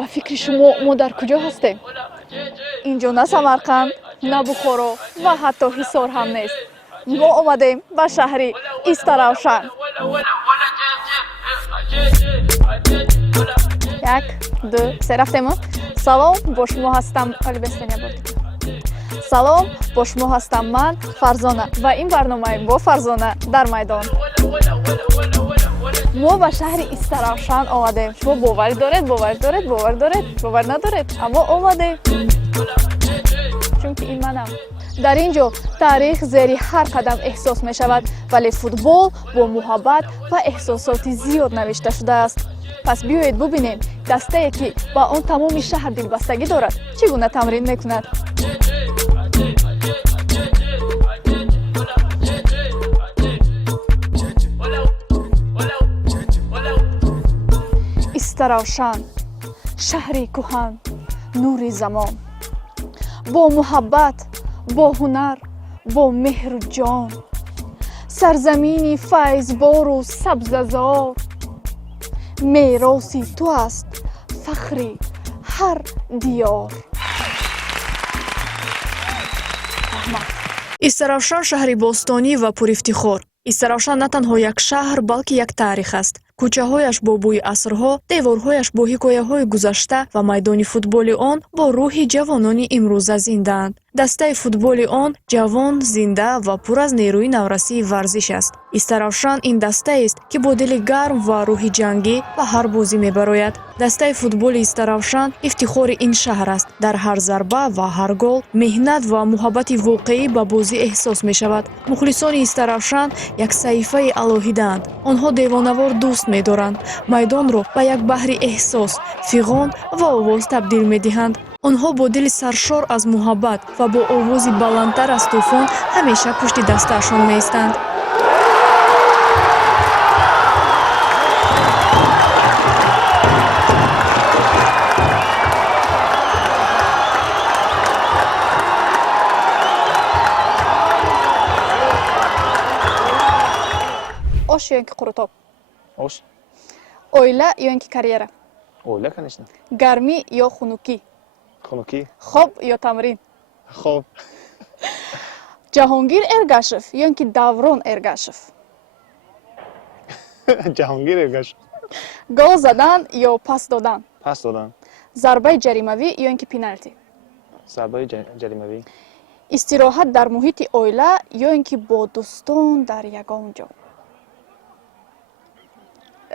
ба фикри шумо мо дар куҷо ҳастем? инҷо на Самарқанд, на Бухоро ва ҳатто Ҳисор ҳам нест. мо омадем ба шаҳри Истаравшан. 1 2 3 рафтемо. Салом, бо шумо ҳастам. Салом, бо шумо ҳастам ман Фарзона ва ин барномаи бо Фарзона дар майдон. мо ба шаҳри Истаравшан омадем. шумо бовар доред, бовар надоред, аммо омадем. чунки ин манам. дар ин ҷо таърих зери ҳар қадам эҳсос мешавад, вале футбол бо муҳаббат ва эҳсосоти зиёд навишта шудааст. пас биёед бубинем дастае ки ба он тамоми шаҳр дилбастагӣ дорад чӣ гуна тамрин мекунад. Истаравшан, шаҳри кӯҳан, нури замон. бо муҳаббат, бо ҳунар, бо меҳру ҷон. сарзамини файзбору сабзазор. мероси ту аст фахри ҳар диёр. Истаравшан шаҳри бостонӣ ва пурифтихор. Истаравшан на танҳо як шаҳр, балки як таърих аст. кӯчаҳояш бо бӯи асрҳо, деворҳояш бо ҳикояҳои гузашта ва майдони футболи он бо рӯҳи ҷавонони имрӯза зиндаанд. дастаи футболи он ҷавон, зинда ва пур аз нерӯи наврасии варзиш аст. Истаравшан ин дастаест ки бо дили гарм ва рӯҳи ҷангӣ ба ҳар бозӣ мебарояд. дастаи футболи Истаравшан ифтихори ин шаҳр аст. дар ҳар зарба ва ҳар гол меҳнат ва муҳаббати воқеӣ ба бозӣ эҳсос мешавад. мухлисони Истаравшан як саҳифаи алоҳидаанд. онҳо девонавор дӯст медоранд. майдонро ба як баҳри эҳсос, фиғон ва овоз табдил медиҳанд. онҳо бо дили саршор аз муҳаббат ва бо овози баландтар аз тӯфон ҳамеша пушти дастаашон меистанд. ош ё ин ки қурутоб? Ош. Оила ё ин ки карьера? Оила, конечно. Гармӣ ё хунукӣ? Хунукӣ. Хоб ё тамрин? Хоб. Ҷаҳонгир Эргашев ё ин ки Даврон Эргашев? Ҷаҳонгир Эргашев. Гол задан ё пас додан? Пас додан. Зарбаи ҷаримавӣ ё ин ки пеналти? Зарбаи ҷаримавӣ. Истироҳат дар муҳити оила ё ин ки бо дӯстон дар ягон ҷо?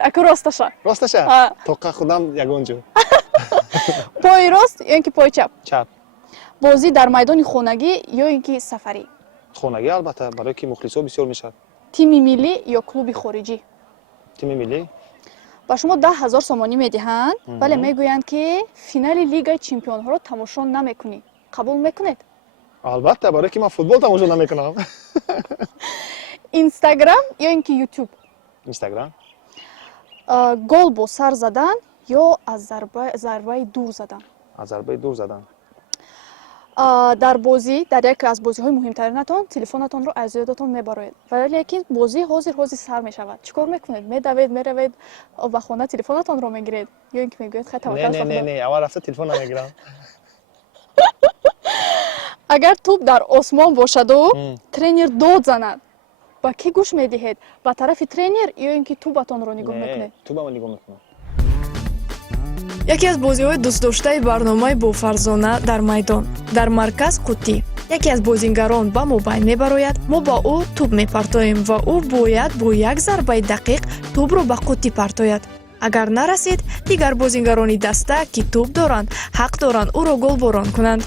Аку росташа? Росташа? Тоқа худам ягон ҷо. Пои рост ё ин ки пои чап? Чап. бозӣ дар майдони хонагӣ ё ин ки сафарӣ? Хонагӣ албатта, барое ки мухлисо бисёр мешавад. тими миллӣ ё клуби хориҷӣ? Тими миллӣ. ба шумо 10,000 сомонӣ медиҳанд, вале мегӯянд ки финали Лигаи Чемпионҳоро тамошо намекунӣ. Қабул мекунед? Албатта, барое ки ман футбол тамошо намекунам. Инстаграм ё ин ки Ютуб? Инстаграм. гол бо сар задан ё аз зарбаи дур задан? Аз зарбаи дур задан. дар бозӣ, дар яке аз бозиҳои муҳимтаринатон телефонатонро аз ёдатон мебароед, валекин бозӣ ҳозир сар мешавад. чӣ кор мекунед? Медавед, меравед ба хона телефонатонро мегиред ё ин ки мегӯед хай таваккал сохта? Не, аввал рафта телефон намегирам. агар туп дар осмон бошаду тренер дод занад, ба кӣ гӯш медиҳед? ба тарафи тренер ё ин ки тубатонро нигоҳ мекунед? Тубамро нигоҳ мекунам. яке аз бозиҳои дӯстдоштаи барномаи бо Фарзона дар майдон. дар марказ қуттӣ яке аз бозингарон ба мо байн мебарояд, мо ба ӯ туб мепартоем ва ӯ бояд бо як зарбаи дақиқ тубро ба қуттӣ партояд. агар нарасид, дигар бозингарони даста ки туб доранд ҳақ доранд ӯро голборон кунанд.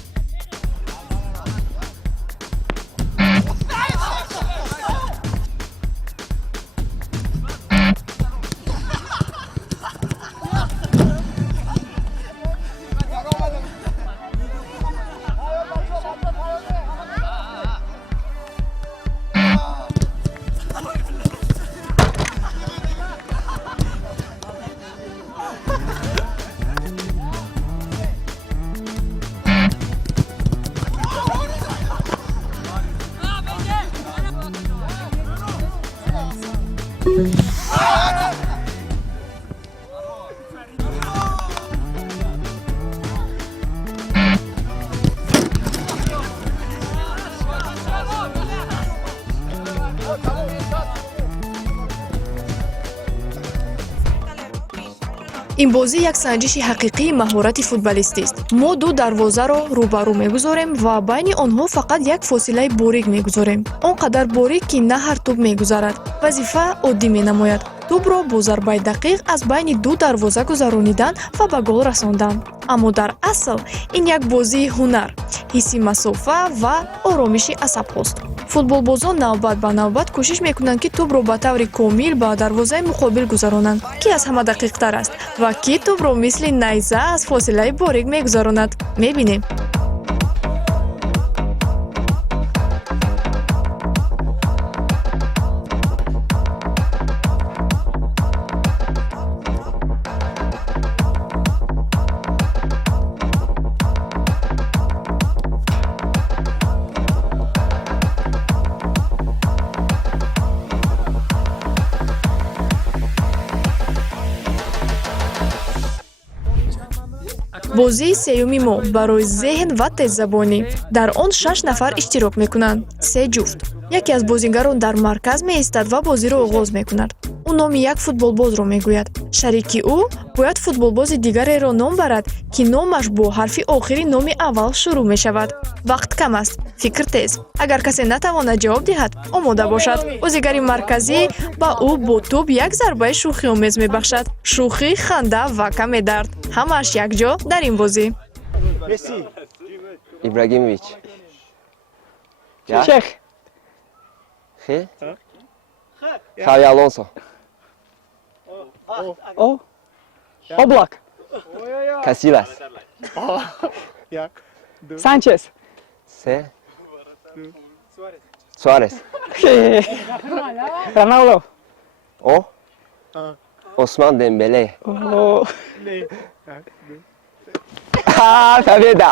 ин бозӣ як санҷиши ҳақиқии маҳорати футболистист. Мо ду дарвозаро рӯбарӯ мегузорем ва байни онҳо фақат як фосилаи борик мегузорем. Он қадар борик, ки на ҳар тӯб мегузарад. Вазифа оддӣ менамояд. Тӯбро бо зарбаи дақиқ аз байни ду дарвоза гузаронидан ва ба гол расондан. Аммо дар асл ин як бозии ҳунар, ҳисси масофа ва оромиши асабҳост. Футболбозон навбат ба навбат кӯшиш мекунанд, ки тӯбро ба таври комил ба дарвозаи муқобил гузаронанд. Ки аз ҳама дақиқтар аст ва ки тӯбро мисли найза аз фосилаи борик мегузаронад. Мебинем. бозии сеюми мо барои зеҳн ва теззабонӣ. Дар он 6 нафар иштирок мекунанд. 3 ҷуфт. Яке аз бозигарон дар марказ меистад ва бозиро оғоз мекунад. ӯ номи як футболбозро мегӯяд. Шарики ӯ бояд футболбози дигареро ном барад, ки номаш бо ҳарфи охири номи аввал шурӯъ мешавад. Вақт кам аст, фикр тез. Агар касе натавонад ҷавоб диҳад, омода бошад. бозигари марказӣ ба ӯ бо тӯб як зарбаи шӯхиомез мебахшад. Шӯхӣ, ханда ва каме дард. ҳамааш якҷо дар ин бозӣ. Messi. İbrahimovic. Ya. Çek. He? Xavi Alonso. O. Oblak. Casillas. Ya. Sanchez. Se. Suarez. Ronaldo. O. Osman Dembele. O. Ha, Faveda.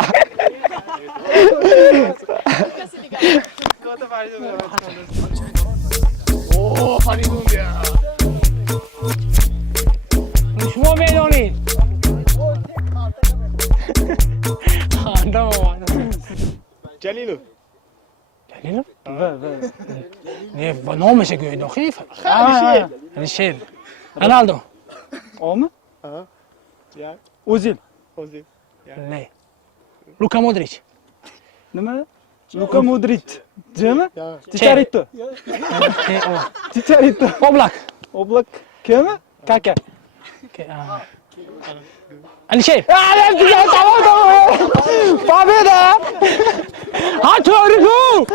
شما میدانید خانده Celilu. دلیل؟ نه با نامشه گوید خیف ریشیر رونالدو آمه؟ Ya. اوزیل Ozil. نه لوکا مودریچ Nima? Luka Modric. Jimi? Ya. Chicharito. Chicharito. Oblak Oblak kimi? Kaka Alişer Tamam. Faveda. Ha doğru go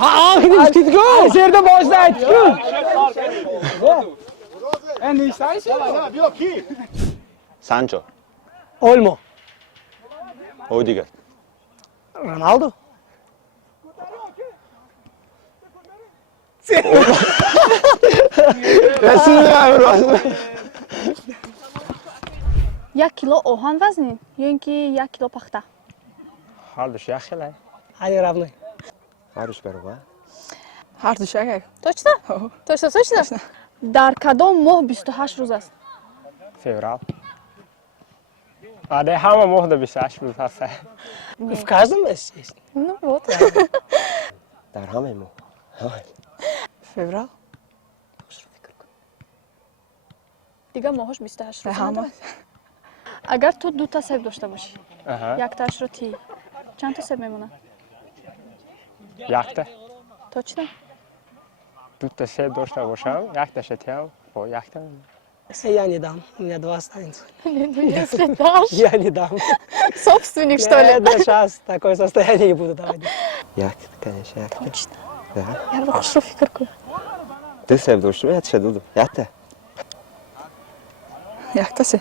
ahir go Alisherda boshida aytdi-ku. Endi eshitaysiz? Sancho. Olmo Odegaard. Ronaldo یک کیلو آهن وزنین یا اینکه یک کیلو پخته Har du şaxilay? Hadi равны Haruş berova. Har du shakak. точно точно дар кадом моҳ 28 рӯз аст Fevral. Ade hamma mohda 28 roz hasta. В каждом есть ну вот Dar hamma mo. Fevral. دیگه моҳош 28 рӯз Hamma. надорад. агар ту дута себ дошта бошӣ Aha. яктаашро ти чанд та себ мемонад Yakta. точно Dutta se doshta bosham, yakta shetiyam. O yakta. Я не дам, у меня 2 останется. если дашь Я не дам. собственник что ли Нет, сейчас такое состояние не буду давать. Yakta, конечно, yakta. точно Da. я хорошо фикр кун Ты sevdursun ya tşedudu. Yakta. Yaktasi.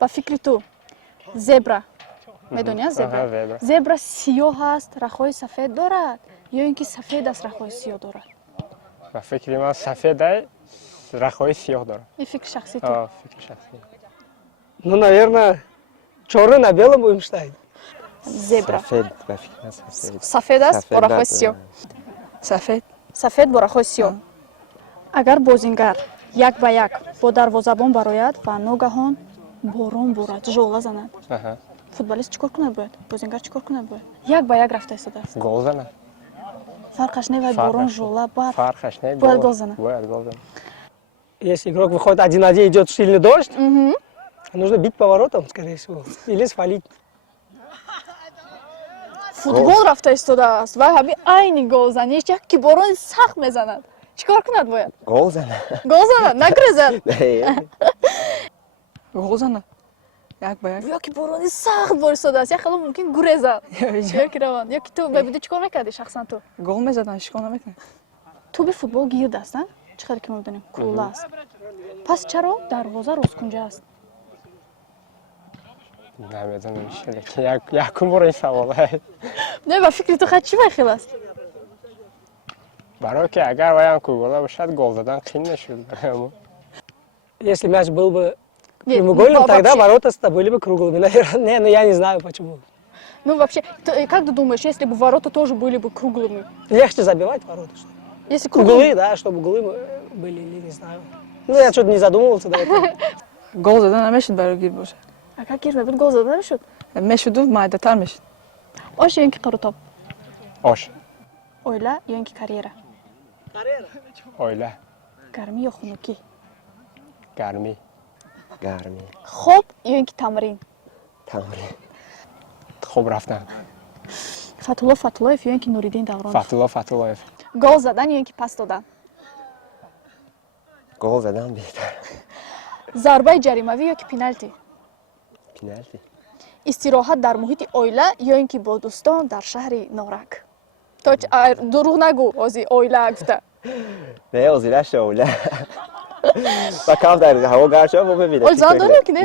ба фикри ту зебра медони аз Aha, зебра zebra. зебра сиёҳ аст рахҳои сафед дорад ё ин ки сафед аст рахҳои сиёҳ дорад Ба фикри ман сафедай рахҳои сиёҳ дорад. ин фикри шахсии ту Фикри шахсӣ. Ну, наверное, черный на белом будем ставить. зебра Safed. Ba fikri man safed. сафед аст бо рахҳои сиёҳ Safed. сафед бо рахҳои сиёҳ агар бозингар як ба як бо дарвозабон барояд ва ногаҳон борон борад жола занад Aha. футболист чӣ кор кунад бояд бозингар чӣ кор кунад бояд як ба як рафта истодааст Gol zanad. фарқаш не вай Фарқаш борон не. жола барф Farqash ne? Boyad gol zanad. Boyad gol zanad. Если игрок выходит 1-1, идет сильный дождь, нужно бить поворотом, скорее всего, или свалить. футбол рафта истодааст ва ҳаби айни гол заниш як ки борони сахт мезанад чикор кунад бояд Гол зана. гол занад нагрезад гол зана як ба як ёки борони сахт борисодааст як хело мумкин гурезад ёки раванд ёки ту бебиду чикор мекарди шахсан ту гол мезадан чикор намекунад туби футбол гирд аст а чӣ қадр ки мо бидонем кӯла аст пас чаро дарвоза росткунҷа аст نمیدونم چیه که یکم برای سواله не ба фикри ту хад чӣ вахил аст برای که اگر وایم کوگولا бошад гол задан қин нешуд برای ما Если мяч был бы Нет, прямоугольным, ну, тогда вообще- ворота были бы круглыми, наверное. Не, ну я не знаю почему. ну вообще как ты думаешь если бы ворота тоже были бы круглыми Легче забивать ворота, что ли? если Углы, да, чтобы углы были, или не знаю. Ну, я что-то не задумывался до этого. гол задан намешуд барои гир бошад а как гир мебуд гол зада мешуд мешуду майдатар мешуд ош ё ин ки қарутоб آش оила ё ин ки карьера اویله гармӣ ё хунукӣ گرمی گرمی. хоб ё ин ки тамрин تمرین. خوب رفتن фатулло фатуллоев ё ин ки нуриддин давронов فتولایف гол задан ё ин ки пас додан گل زدن بهتر. зарбаи ҷаримавӣ ё ки пеналти پنالتی. истироҳат дар муҳити оила ё ин ки бо дӯстон дар шаҳри норак то дурӯғ нагӯ ози оила гуфта نه اوزیله شوله. و کم در هوا گرم شد و ببینه. ол зан дорем ки не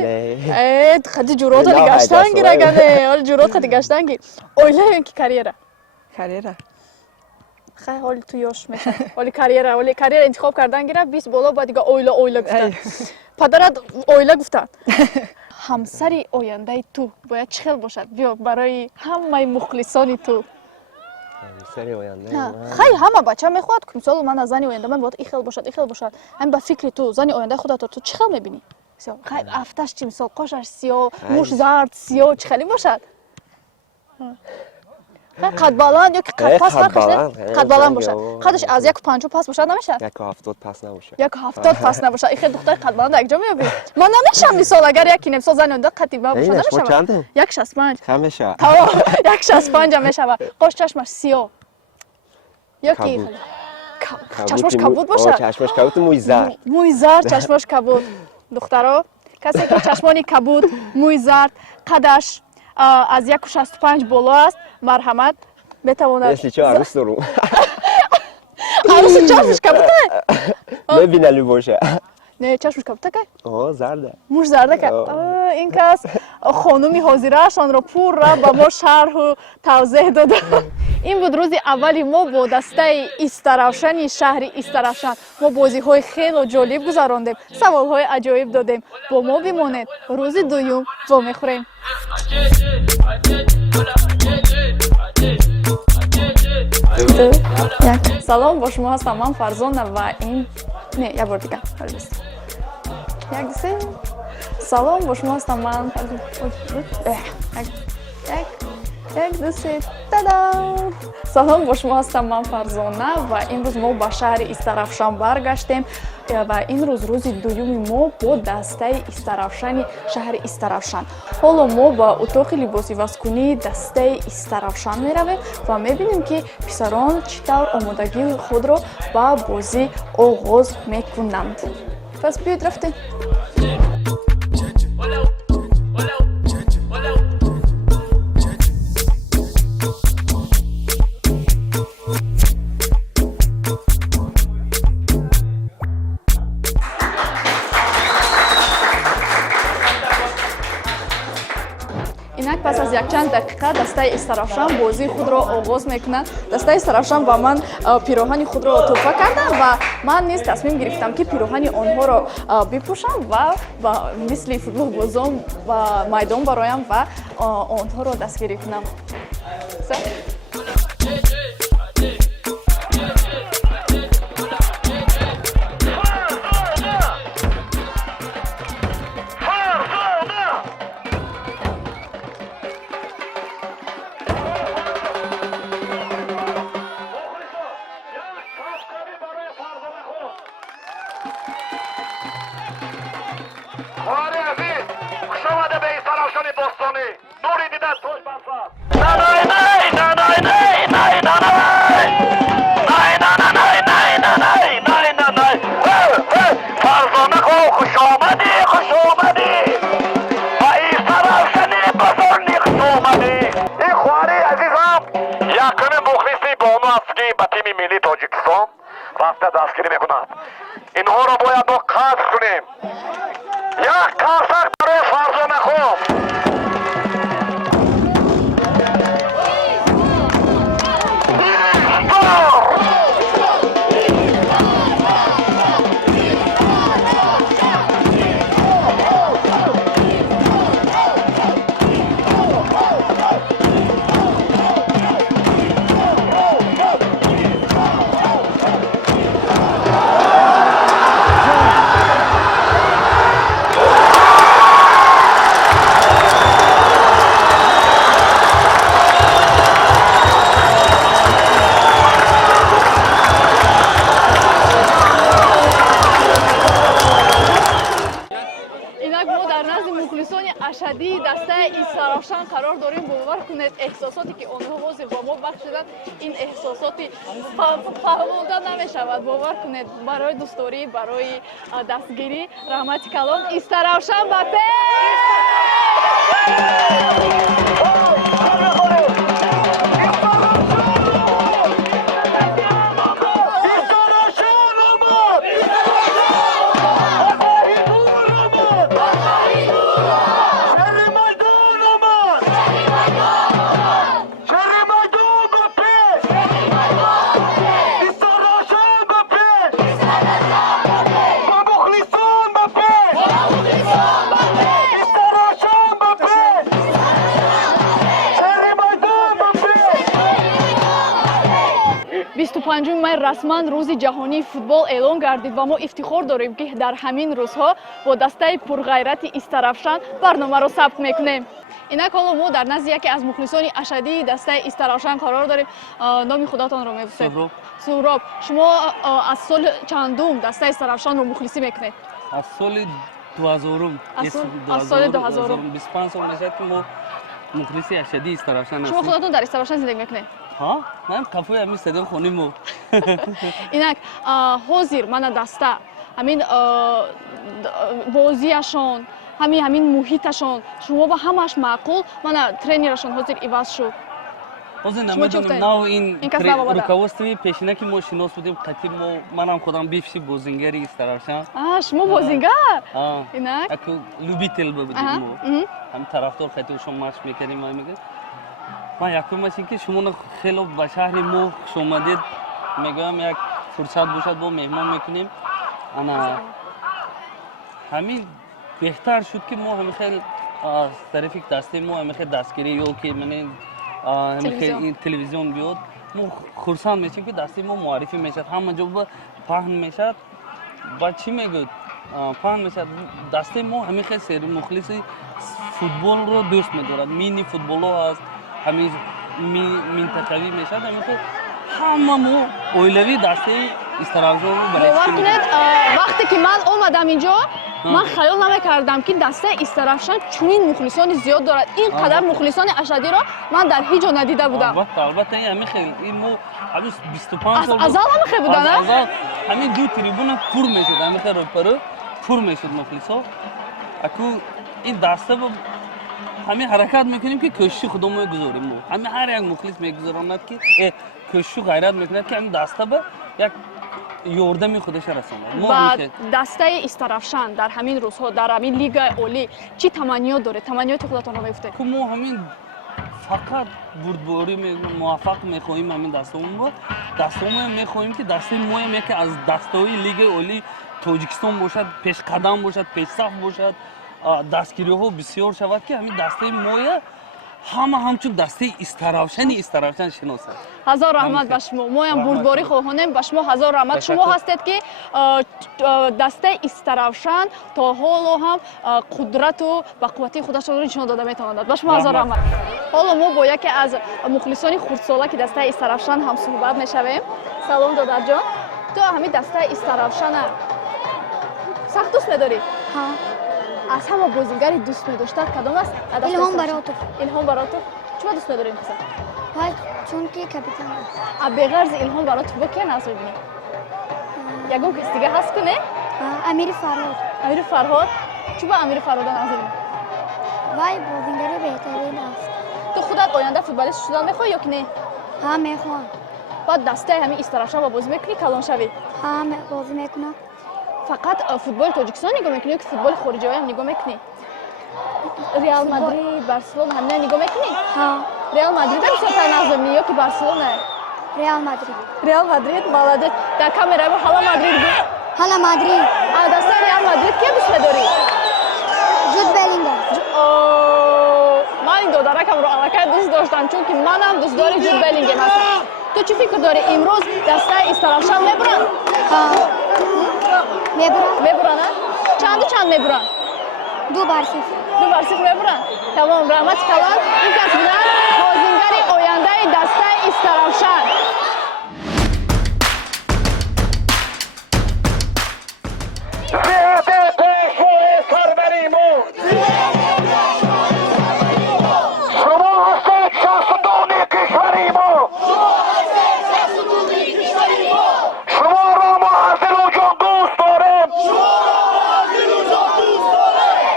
хади ҷурот али гаштан гир агане ол ҷурот хади гаштан гир оила ё ин ки карьера карьера хай ҳоли ту ёш меша ҳоли карьера интихоб кардан гира бис боло ба дига оила гуфтан падарат оила гуфтан ҳамсари ояндаи ту бояд чӣ хел бошад биё барои ҳамаи мухлисони ту سری آینده. хай ҳама бача мехоҳад ки мисол ман аз зани оянда ман бояд ин хел бошад ҳамин ба фикри ту зани ояндаи худато ту чӣ хел мебинӣ хай афташ чӣ мисол қошаш сиё муш зард сиё чӣ хели бошад қадбаланд ё ки қадпас қадбаланд бошад қадаш аз 150 пас бошад намешад 170 پس نباشه. 170 пас набошад ихе духтари қадбаланд якҷо меёбӣ ман намешам мисол агар яки мисол зани оянда қадди ба бошад اینش ما намешава چنده؟ 165 کم میشه. тамом 165 ам мешава qosh чашмаш сиё ё ки чашмош кабуд бошад چشمش کبوت موی زرد. мӯи зард чашмош кабуд духтаро касе ки чашмони кабуд мӯи зард қадаш аз 165 боло аст марҳамат метавонад مثل چه عروس دارم. аруси чашмош кабуд ببینلی باشه. не чашмош кабуд такай آه زرده. муш зарда ка ин кас хонуми ҳозираашонро пурра ба мо шарҳу тавзеҳ дода ин буд рӯзи аввали мо бо дастаи истаравшани шаҳри истаравшан мо бозиҳои хело ҷолиб гузарондем саволҳои аҷоиб додем бо мо бимонед рӯзи дуюм вомехӯрем салом бо шумо ҳастам ман фарзона ва ин не як бор дигар як дусе салом бо шумо ҳастам ман як дусе тадам салом бо шумо ҳастам ман фарзона ва имрӯз мо ба шаҳри истаравшан баргаштем ва ин рӯз рӯзи дуюми мо бо дастаи истаравшани шаҳри истаравшан ҳоло мо ба утоқи либосивазкунии дастаи истаравшан меравем ва мебинем ки писарон чӣ тавр омодагии худро ба бозӣ оғоз мекунанд пас биёед рафтем инак пас аз якчанд дақиқа дастаи истаравшан бозии худро оғоз мекунад дастаи истаравшан ба ман пироҳани худро тӯҳфа карданд ва ман низ тасмим гирифтам ки пироҳани онҳоро бипӯшам ва мисли футболбозон ба майдон бароям ва онҳоро дастгирӣ кунам якуми мухлиси бону аст ки ба тими миллии тоҷикистон рафта дастгирӣ мекунад. Инҳоро бояд мо қасд кунем. Як қарсак барои Фарзонахон. ашадии дастаи Исаравшан қарор дорем. Бовар кунед эҳсосоте ки онҳо ҳозир ба мо бахшиданд, ин эҳсосоти фаҳмонда намешавад. Бовар кунед барои дӯстдорӣ, барои дастгирӣ раҳмати калон Исаравшан ба май расман рӯзи ҷаҳонии футбол эълон гардид ва мо ифтихор дорем ки дар ҳамин рӯзҳо бо дастаи пурғайрати Истаравшан барномаро сабт мекунем. Инак ҳоло мо дар назди яке аз мухлисони ашадии дастаи Истаравшан қарор дорем. Номи худатонро мегӯфед? Суҳроб. Шумо аз соли чандум дастаи Истаравшанро мухлисӣ мекунед? аз соли 2000 аз соли 2000 25 сол мешавад ки мо мухлиси ашадии Истаравшан ҳастем. Шумо худатон дар Истаравшан зиндагӣ мекунед? ман қафои ҳамин стадион хонимо. Инак ҳозир мана даста ҳамин бозиашон, ҳамин муҳиташон шумо ба ҳамаш маъқул, мана тренерашон ҳозир иваз шуд. ҳозир намедонам нав ин руководствои пешина ки мо шинос будем қатъи мо манам худам бивши бозингари Истаравшан. Шумо бозингар? Инак як любител будем мо. ҳам тарафдор қатъи шумо машқ мекардем мегӯям. ман якумаш ин ки шумо хело ба шаҳри мо хуш омадед. мегӯям як фурсат бошад бо меҳмон мекунем. ана ҳамин беҳтар шуд ки мо ҳамихел аз тарафи дастаи мо ҳамихел дастгирӣ ё ки телевизион биёд, мо хурсанд мешавем ки дастаи мо муаррифӣ мешавад, ҳама ҷо паҳн мешавад. ба чӣ мегӯяд паҳн мешавад? дастаи мо ҳамихел сери мухлиси футболро дӯст медорад. мини футболҳо ҳаст, ҳамин минтақавӣ мешавад. ҳамихел ҳама мо оилавӣ дастаи Истаравшанро бовар кунед, вақте ки ман омадам инҷо, ман хаёл намекардам ки дастаи Истаравшан чунин мухлисони зиёд дорад. ин қадар мухлисони ашадиро ман дар ҳеҷ ҷо надида будам. албатта ҳамихел мо 25 сол азал ҳамихел буданд. азал ҳамин ду трибуна пур мешуд, ҳамихел рӯпарӯ пур мешуд мухлисо. аку ин даста ҳамин ҳаракат мекунем ки кӯшиши худо мегузорем. мо ҳамин ҳар як мухлис мегузаронад ки кӯшишу ғайрат мекунад ки ҳамин даста ба як ёрдами худаша расонад. ва дастаи Истаравшан дар ҳамин рӯзҳо дар ҳамин лигаи олӣ чӣ таманниёт доред? Таманниёти худатонро мегуфтед? мо ҳамин фақат бурдборӣ муваффақ мехоҳем. ҳамин дастаҳои мехоҳем ки дастаи моем ки аз дастаҳои лигаи олӣ тоҷикистон бошад, пешқадам бошад, пешсаф бошад, дастгириҳо бисёр шавад ки ҳамин дастаи моя ҳама ҳамчун дастаи Истаравшан шиносад. ҳазор раҳмат ба шумо. моям бурдборӣ хоҳонем. ба шумо ҳазор раҳмат. шумо ҳастед ки дастаи Истаравшан то ҳоло ҳам қудрату ба қуввати худашонро нишон дода метавонад. ба шумо ҳазор раҳмат. ҳоло мо бо яке аз мухлисони хурдсола ки дастаи Истаравшан ҳам суҳбат мешавем. салом додарҷон, ту ҳамин дастаи Истаравшана сахт дӯст медорӣ? аз ҳама бозигари дӯст медоштад кадом аст? Илҳом Баротов. Илҳом Баротов. Чума дӯст медорӣ? чунки капитан аст. беғарзи Илҳом Баротов бо ки назр бинӣ? ягон кас дига ҳаст ку не? Амири Фарҳод. Амири Фарҳод. Чума Амири Фарҳода назр бинӣ? вай бозигари беҳтарин аст. ту худат оянда футболист шудан мехоҳӣ ё ки не? ها میخوام بعد دسته همین استراشان با بازی میکنی کلان شوی. ها بازی میکنم فقط فوتبال تاجیکستان نگاه میکنی که فوتبال خارجی هم نگاه میکنی؟ ریال مادرید، بارسلونا همه نگاه میکنی؟ ها ریال مادرید هم بیشتر نازم یا که بارسلونا؟ ریال مادرید ریال مادرید молодец. در کامرا با حالا مادرید. حالا مادرید دسته ریال مادرید کی دوست داری؟ جود بلینگام من این دو درکم رو علاقه دوست داشتم چون که منم دوست داری جود بلینگم هستم. تو چی فکر داری امروز دسته استراشان میبرن؟ ها میبرن؟ چند میبرن؟ 2-0 2-0 میبرن. تمام رحمت کلان این کس بودن بازیگر آینده دسته استراشان. زیاده پیشوی سربریمون شما هستید شخصدونی کشوریمون شما را ما از دل و جان دوست داریم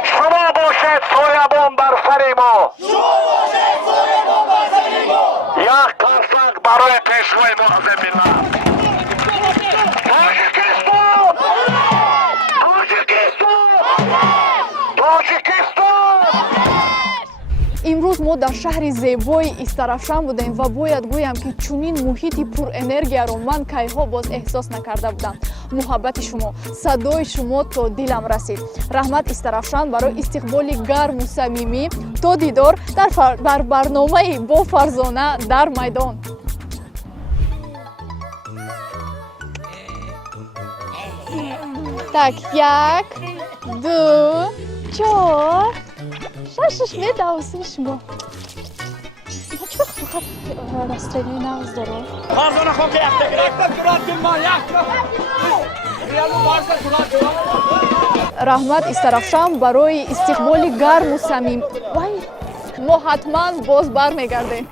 شما باشید سایبان بر سر ما یک قرصک برای پیشوی معظم ملت امروز ما در شهر زیبای استرافشان بودیم و باید گویم که چنین محیطی پر انرژیا رو من کایها باز احساس نکرده بودم. محبت شما، صدای شما تا دلم رسید. رحمت استرافشان برای استقبال گرم و صمیمی تا دیدار در برنامه با فرزانه در میدان. Так, 1, 2, 4, 6 میده واسه شما. چرا فقط راستری ناز داره؟ فرزانه خون که رحمت استرافشان برای استقبال گرم و صمیمی ما حتما باز برمیگردیم.